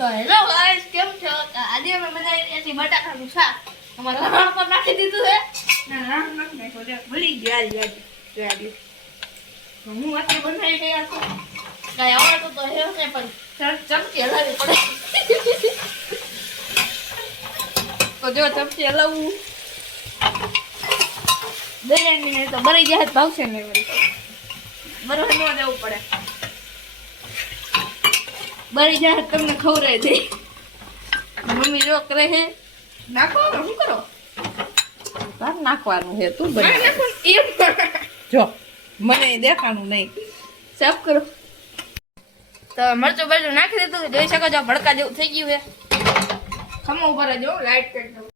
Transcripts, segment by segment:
તો hello guys, કેમ છો? આજે અમે બનાવી એથી બટાકાનું શાક. અમારા લસણ પર નાખી દીધું છે. ના રામ નાખ નાખો દે. ભૂલી ગયા યાદ. હું અત્યારે બનાવી ગયા છું. કાંઈ આવડતું તો હેવ છે પણ ચમચી હલાવવી પડે. તો જો ચમચી હલાવવું. બિરયાની તો બરી જાય જ ભાવશે ને વળી. બરવા ન દેવું પડે. બરી જાય તમને ખવડાવી દે. મમ્મી જો કરે છે નાખો શું કરો તાર નાખવાનું છે તું બને જો મને દેખાનું નહીં સાફ કરો તો મરચું બરચું નાખી દીધું જોઈ શકો છો ભડકા જેવું થઈ ગયું છે ખમો ઉપર જો લાઈટ કરી દઉં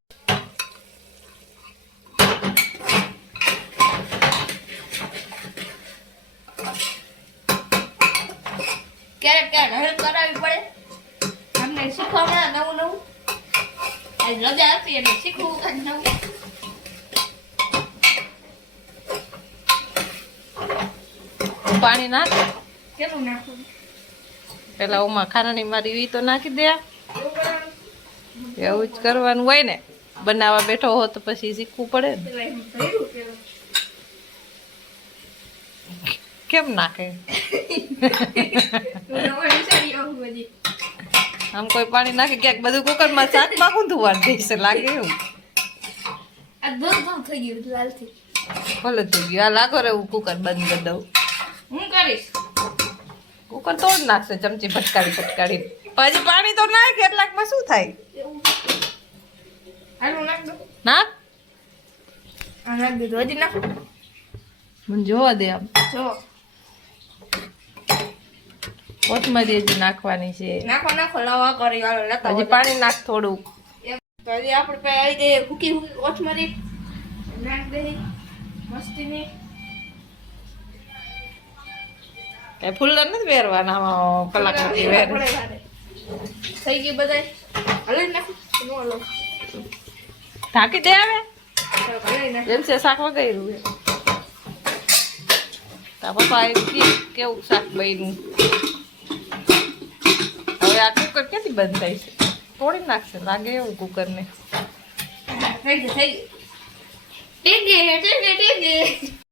ક્યારેક ક્યારેક હેલ્પ કરાવવી પડે અમને શીખવા મળે નવું નવું આજ રજા હતી એટલે શીખવું કાંઈ નવું પાણી નાખ કેટલું નાખવું પેલા ઓમાં ખાનાની મારી ઈ તો નાખી દે એવું કરવાનું એવું જ કરવાનું હોય ને બનાવવા બેઠો હો તો પછી શીખવું પડે ને પેલા એમ કર્યું પેલા કેમ નાખે તું નવા વિચારી આવું બધી આમ કોઈ પાણી નાખે ક્યાંક બધું કુકરમાં શાક નાખું તું વાર દેશે લાગે એવું આ દૂધ બહુ થઈ ગયું લાલથી ભલે થઈ ગયું આ લાગો રે હું કુકર બંધ કરી દઉં હું કરીશ કુકર તોડ નાખશે ચમચી ફટકાડી પછી પાણી તો નાખ કેટલાકમાં શું થાય એવું હાલું નાખ દો નાખ આ નાખ દીધું હજી નાખો મને જોવા દે આમ જો કોથમરી હજી નાખવાની છે નાખો લાવા કરી હાલો લેતા હજી પાણી નાખ થોડું તો હજી આપણે પે આવી ગઈ હુકી ઓછમરી નાખ દે મસ્તીની એ ફૂલર નથી પહેરવાના આમાં કલાક નથી વેર થઈ ગઈ બધાય હલાઈ નાખો નો હલો ઢાંકી દે આવે હલાઈ નાખ જેમ છે શાક વગાડ્યું છે તા પપ્પા કેવું શાક બન્યું હવે આ કુકર ક્યાંથી બંધ થાય છે તોડી નાખશે લાગે એવું કુકરને થઈ ગઈ ટેકે